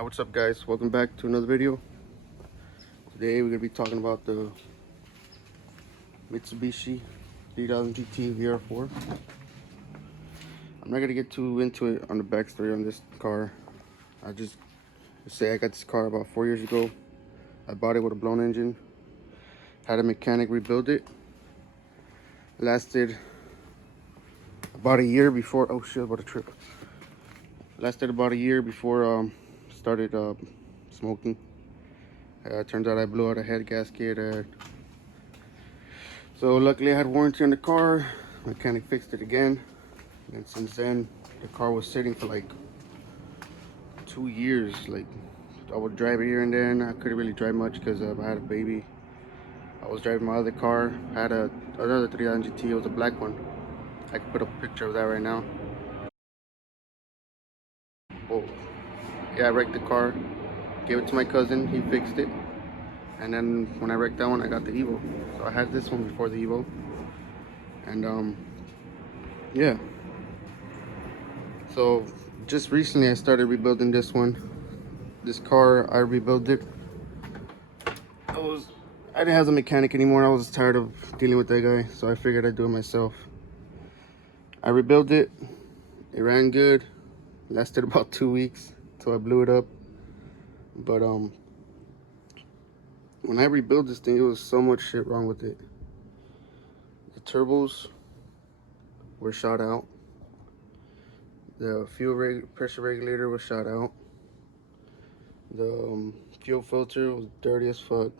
What's up, guys? Welcome back to another video. Today we're gonna be talking about the Mitsubishi 3000 GT VR4. I'm not gonna get too into it on the backstory on this car. I just say I got this car about 4 years ago. I bought it with a blown engine. Had a mechanic rebuild it. Lasted about a year before. Oh shit! About a trip. Lasted about a year before started smoking. Turns out I blew out a head gasket. So luckily I had warranty on the car. Mechanic fixed it again. And since then, the car was sitting for like 2 years. Like, I would drive it here and then. I couldn't really drive much because I had a baby. I was driving my other car. I had another 3000 GT. It was a black one. I can put up a picture of that right now. Oh, yeah, I wrecked the car. Gave it to my cousin. He fixed it. And then when I wrecked that one, I got the Evo. So I had this one before the Evo. And yeah. So just recently I started rebuilding this one. This car, I rebuilt it. I didn't have the mechanic anymore. I was tired of dealing with that guy, so I figured I'd do it myself. I rebuilt it. It ran good. Lasted about 2 weeks till I blew it up. But when I rebuilt this thing, it was so much shit wrong with it. The turbos were shot out. The pressure regulator was shot out. The fuel filter was dirty as fuck.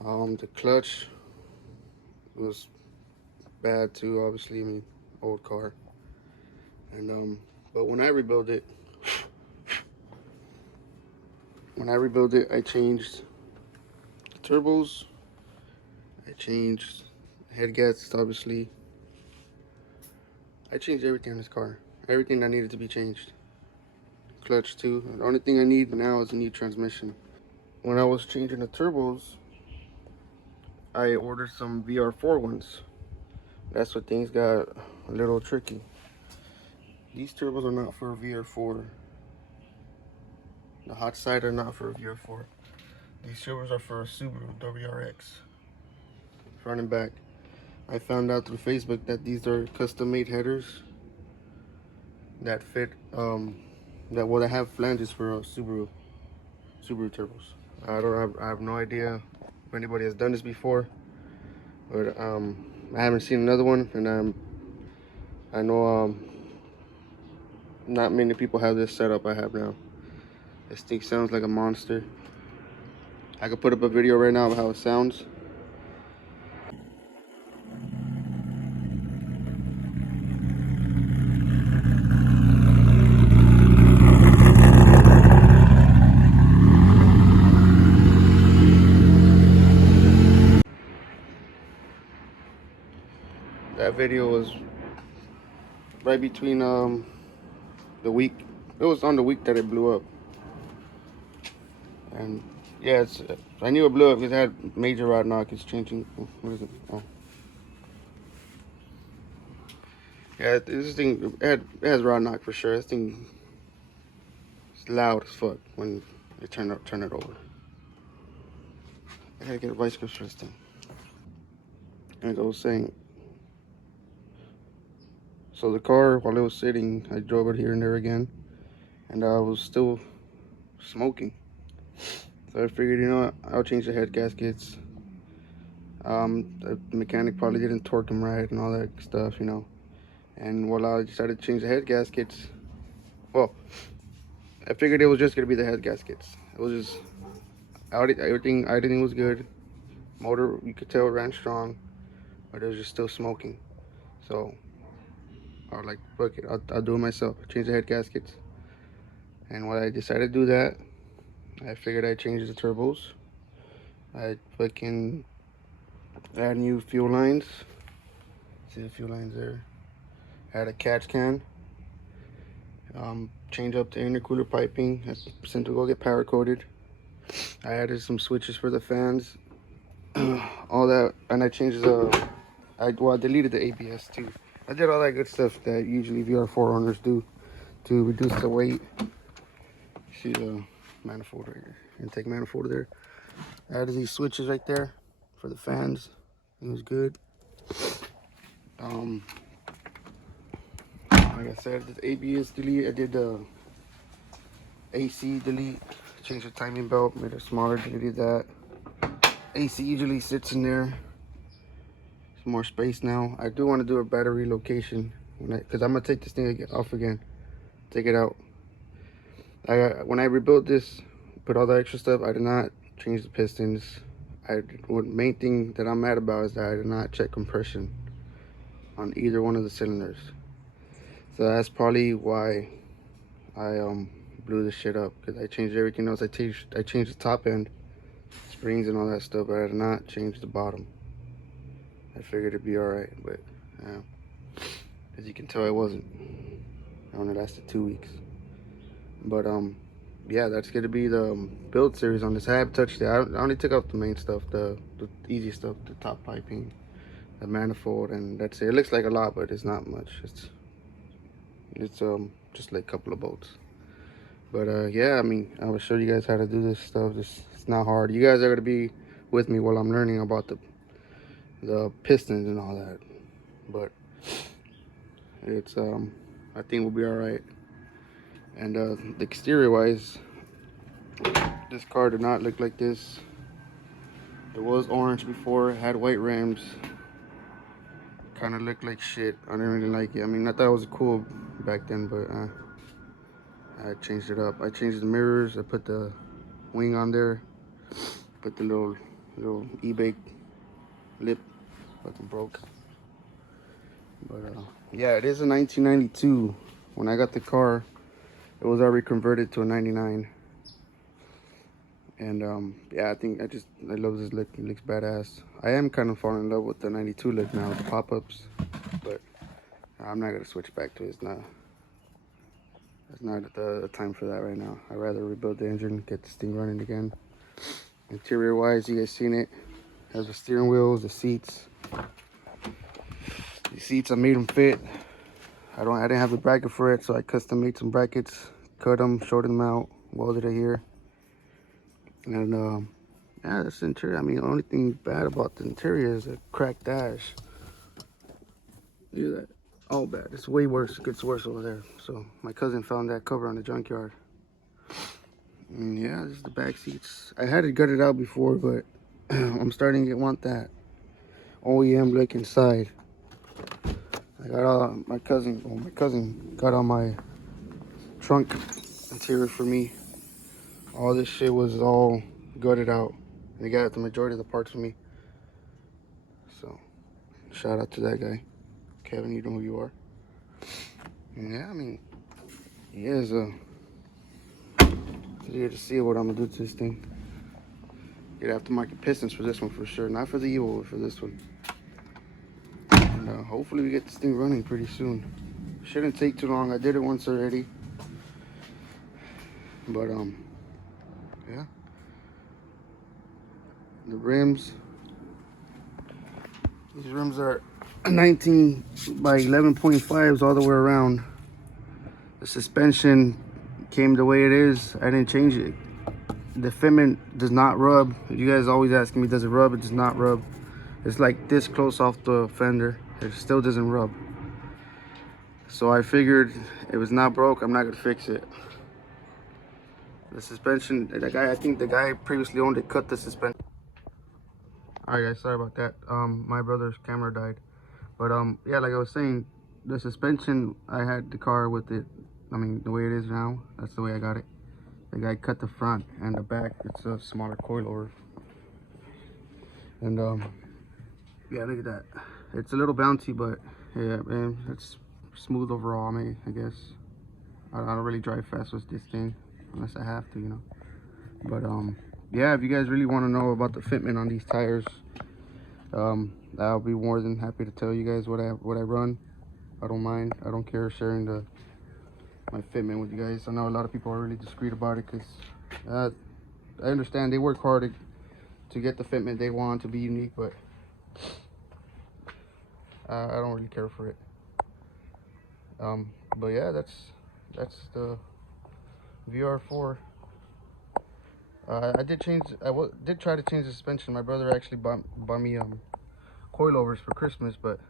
The clutch was bad too, obviously. I mean, old car. And but when I rebuilt it, I changed the turbos. I changed head gaskets, obviously. I changed everything on this car. Everything that needed to be changed. Clutch too. The only thing I need now is a new transmission. When I was changing the turbos, I ordered some VR4 ones. That's what things got a little tricky. These turbos are not for a VR4. The hot side are not for a VR4. These turbos are for a Subaru WRX. Front and back. I found out through Facebook that these are custom-made headers that fit. That have flanges for a Subaru turbos. I have no idea if anybody has done this before, but I haven't seen another one, and I know not many people have this setup I have now. This thing sounds like a monster. I could put up a video right now of how it sounds. That video was right between the week. It was on the week that it blew up. And yeah, I knew it blew up because it had major rod knock. It's changing. What is it? Oh. Yeah, this thing it has rod knock for sure. This thing is loud as fuck when you turn it over. I gotta get a bicycle for this thing. Like I was saying, so the car, while it was sitting, I drove it here and there again, and I was still smoking. So I figured, you know what, I'll change the head gaskets. The mechanic probably didn't torque them right and all that stuff, you know. And while I decided to change the head gaskets, well, I figured it was just gonna be the head gaskets. It was just everything was good. Motor, you could tell, ran strong, but it was just still smoking. So I was like, fuck it, I'll do it myself. Change the head gaskets. And when I decided to do that, I figured I'd change the turbos. I fucking add new fuel lines. See the fuel lines there. Add a catch can. Change up the intercooler piping. I sent to go get power coated. I added some switches for the fans. All that, and I changed I deleted the ABS too. I did all that good stuff that usually VR4 owners do to reduce the weight See the manifold right here, intake manifold there. I added these switches right there for the fans. It was good. Like I said, this ABS delete. I did the AC delete. Changed the timing belt, made it smaller. Deleted that. AC usually sits in there. Some more space now. I do want to do a battery location because I'm gonna take this thing off again. Take it out. When I rebuilt this, put all the extra stuff, I did not change the pistons. The main thing that I'm mad about is that I did not check compression on either one of the cylinders. So that's probably why I blew this shit up, because I changed everything else. I changed the top end, springs and all that stuff, but I did not change the bottom. I figured it'd be alright, but as you can tell, I wasn't. It only lasted 2 weeks. But yeah, that's gonna be the build series on this. I have touched it. I only took out the main stuff, the easy stuff, the top piping, the manifold, and that's it. It looks like a lot, but it's not much. It's just like a couple of bolts. But yeah, I mean, I will show you guys how to do this stuff. It's not hard. You guys are gonna be with me while I'm learning about the pistons and all that. But it's I think we'll be all right. And the exterior wise, this car did not look like this. It was orange before, it had white rims. Kind of looked like shit. I didn't really like it. I mean, I thought it was cool back then, but I changed it up. I changed the mirrors. I put the wing on there. Put the little e-bake lip, fucking broke. But yeah, it is a 1992. When I got the car, it was already converted to a 99. And yeah, I love this look. It looks badass. I am kind of falling in love with the 92 look now, the pop-ups, but I'm not gonna switch back to it. It's not the time for that right now. I'd rather rebuild the engine, get this thing running again. Interior wise, you guys seen it. Has the steering wheels, the seats. The seats, I made them fit. I didn't have the bracket for it, so I custom made some brackets, cut them, shortened them out, welded it here. And yeah, that's the interior. I mean, the only thing bad about the interior is a cracked dash. Look at that. All bad. It's way worse. It gets worse over there. So my cousin found that cover on the junkyard. And yeah, this is the back seats. I had it gutted out before, but I'm starting to want that OEM look inside. I got all my cousin got all my trunk interior for me. All this shit was all gutted out, and he got the majority of the parts for me. So shout out to that guy, Kevin. You know who you are. And yeah, I mean, he is here to see what I'm gonna do to this thing. Get aftermarket pistons for this one for sure, not for the Evo, but for this one. And hopefully we get this thing running pretty soon. Shouldn't take too long. I did it once already, but yeah. The rims. These rims are 19 by 11.5s all the way around. The suspension came the way it is. I didn't change it. The fitment does not rub. You guys always asking me, does it rub? It does not rub. It's like this close off the fender. It still doesn't rub. So I figured it was not broke. I'm not gonna fix it. The suspension, I think the guy previously owned it, cut the suspension. Alright guys, sorry about that. My brother's camera died. But yeah, like I was saying, the suspension, I had the car with it, I mean, the way it is now, that's the way I got it. The guy cut the front and the back, it's a smaller coilover. And yeah, look at that. It's a little bouncy, but yeah, man, it's smooth overall. I mean, I guess I don't really drive fast with this thing unless I have to, you know. But yeah, if you guys really want to know about the fitment on these tires, I'll be more than happy to tell you guys what I run. I don't mind. I don't care sharing my fitment with you guys. I know a lot of people are really discreet about it because I understand they work hard to get the fitment they want to be unique, but I don't really care for it. But yeah, that's the VR4. I did change. Did try to change the suspension. My brother actually bought me coilovers for Christmas, but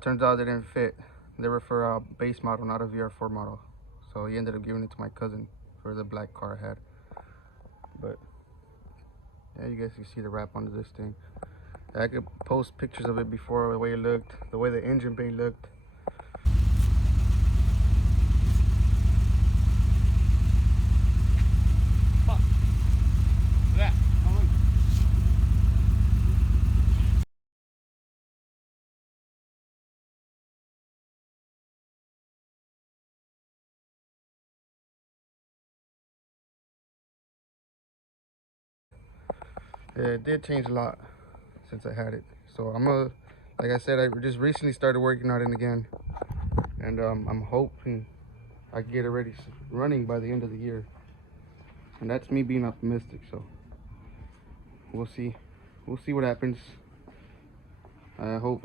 turns out they didn't fit. They were for a base model, not a VR4 model. So he ended up giving it to my cousin for the black car I had. But yeah, you guys can see the wrap under this thing. I could post pictures of it before, the way it looked, the way the engine bay looked. Fuck. That. Yeah, it did change a lot since I had it. So like I said, I just recently started working on it again, and I'm hoping I can get it ready running by the end of the year. And that's me being optimistic. So we'll see. We'll see what happens. I hope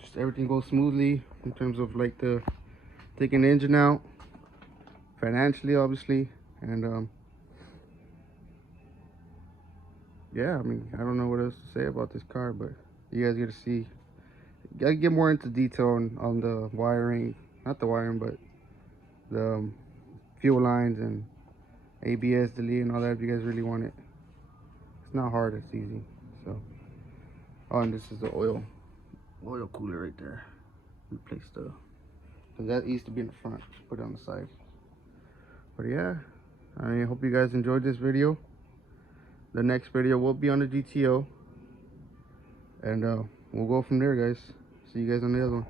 just everything goes smoothly in terms of like the taking the engine out, financially obviously, and yeah, I mean, I don't know what else to say about this car, but you guys get to see. Gotta get more into detail on the wiring, not the wiring, but the fuel lines and ABS delete and all that if you guys really want it. It's not hard, it's easy. So, oh, and this is the oil cooler right there. Replace the, because that used to be in the front, put it on the side. But yeah, I hope you guys enjoyed this video. The next video will be on the GTO, and we'll go from there, guys. See you guys on the other one.